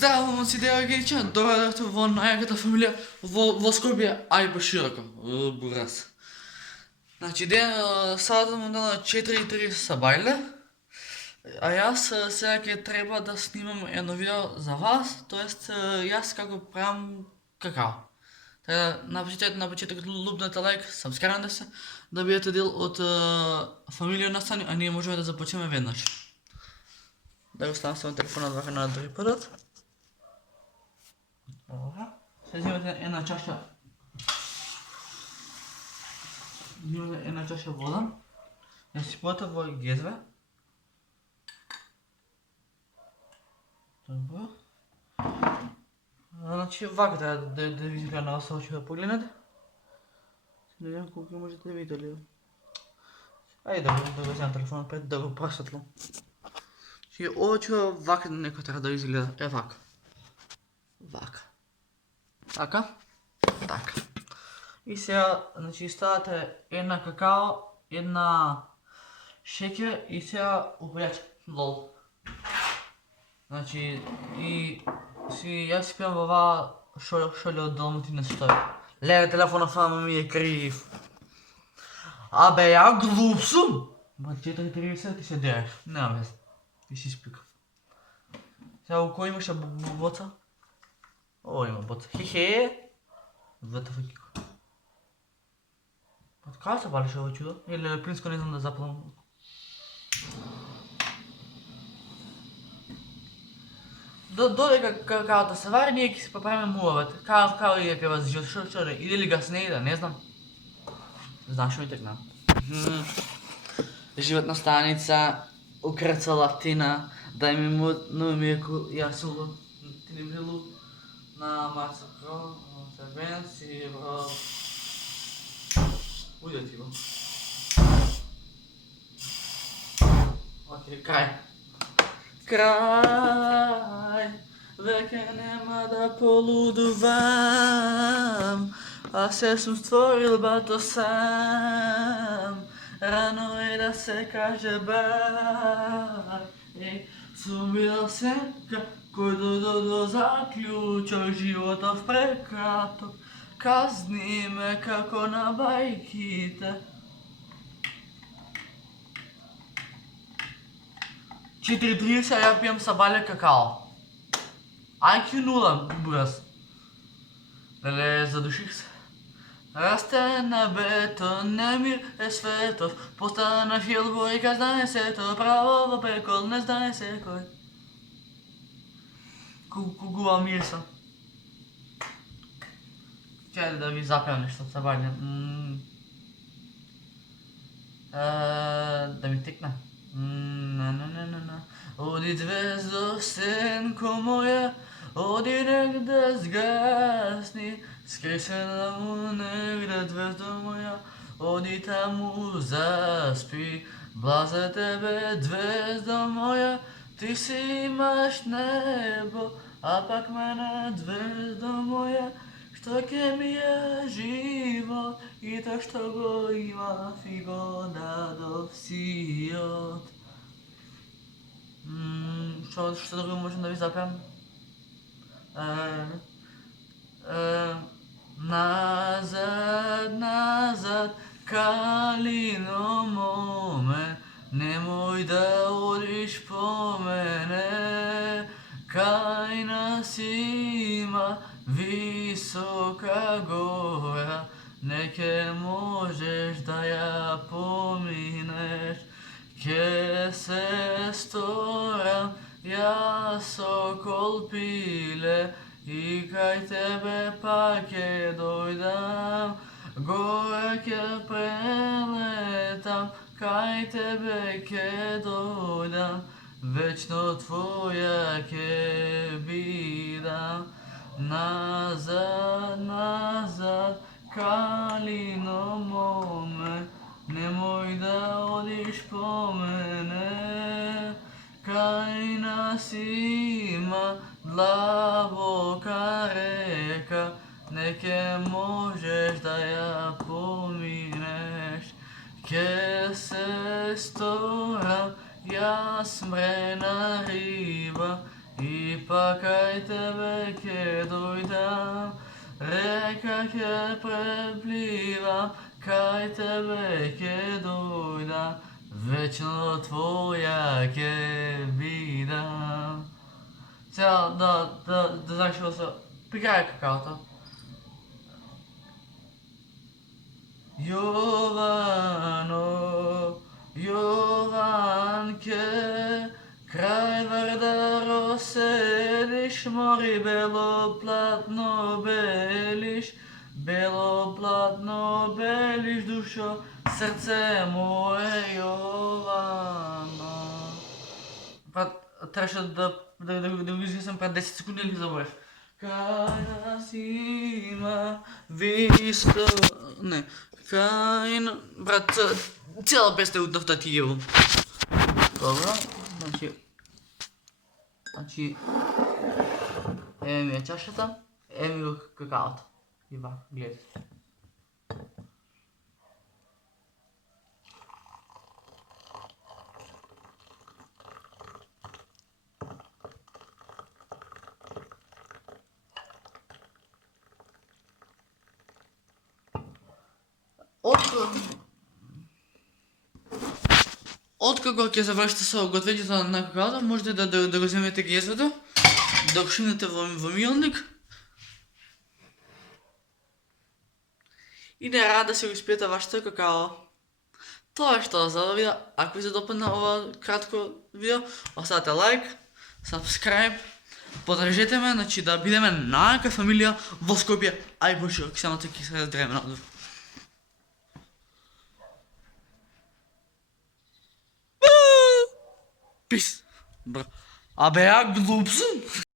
Zdravo, momci, delegacija, добре во најаката фамилија во Скопје, ај пошироко, бураз. Значи, садот му дана 4:30 са бајле, а јас сега ќе треба да снимам едно видео за вас, тоест јас како правам какао. Така да, на почетокот лупнете лайк, сабскрајбнете се, да бидете дел од фамилија Настани, а ние можеме да започнеме веднаш. Да го ставам само телефонот вака на други подот. Се взимате една чаша. Взимате една чаша вода. Ја сипате во гезва. Добро. Значи вака треба да ви изгледа на вас очи да погледнете. Не знам колку можете да видите ли. Ајде да го вземам телефонот пред да го просветлам. Очи вака некој треба да изгледа. Е вака. Вака. Така. Така. И сега, значи, ставате една какао, една шеќер и сега упрече. Лол. Значи, и јас си пијам во оваа шолја од Далматинец што е. Леле, телефонот фама ми е крив. Абе, ја глуп сум. Ба 4:30 ти се дереш. Нема вез. Ти си спикав. Сега кој имаше боца? О, има боца. Хе-хе. ВТФ кико. Па кај се палеше ово чудо? Или принско не знам да запалам. Додека какаото се вари, ние ќе се поправиме муавет. Као и дека вас шо иде ли гас не иде, не знам. Знаш ми текна. Животна станица, Украца Латина, дај ми меко, јас сум го тинибрилу на Масакро, Севен си бро. Ујде ти го. Окей, крај. Крај, веќе нема да полудувам, а се сум створил бато сам. Рано е да се каже бај, сум бил сека кој до заклучок, животов прекраток, казни ме како на бајките. 4:30 ја пијам са бајле какао. IQ 0, бураз. Леле, задуших се. Расте на бетон, немир е светов, постана филбојка, знае се то, право во пекол, не знае се кој. Кугува мирса. Чајде да ви запеам нешто са бајле. Да ми текна. Оди звездо, сенко моја, оди негде згасни, скри се наму негде звездо моја, оди таму заспи, блазе тебе звездо моја, ти си имаш небо, а пак мене звездо моја, што ќе ми е живот и тоа што го имав и го дадов сиот. Што друго можем да ви запеам? Назад, назад, калино моме, немој да одиш по мене, кај нас има висока гора, не ке можеш да ја поминеш, ке се сторам јас сокол пиле и кај тебе пак ке дојдам, горе ке прелетам, кај тебе ке дојдам, вечно твоја ке бидам. Назад, назад, калино моме, немој да одиш по мене, кај нас има длабока река, не ке можеш да ја поминеш, ке се сторам јас мрена риба И пока тебе дойдам, река ке препливам, кай тебе дойдам, вечно твоя ке видам. Сега да значи се прикара какаото. Jovano, Jovanke, kraj varda roseliš, mori belo platno beliš, dušo, srce moje Jovano. Трябваше да го измислям пред 10 секунди или забравих. Карасима, виста... Не. Кайна... Брат, цяла песня е от Нафтатиево. Добро, значи... Еме ми е чашата, еме ми какаото. Ива, гледайте. Откако ќе завршите со готвењето на какаото, можете да го земете гезвето, да го шинете во милник и да рада да си го испиете вашето какао. Тоа е што за ова видео. Ако ви се допадна ова кратко видео, оставете лайк, subscribe, подржете ме, значи да бидеме најака фамилија во Скопје, ај бошо, само таки се раздреме надолу. Peace. Абе, ја глуп сум.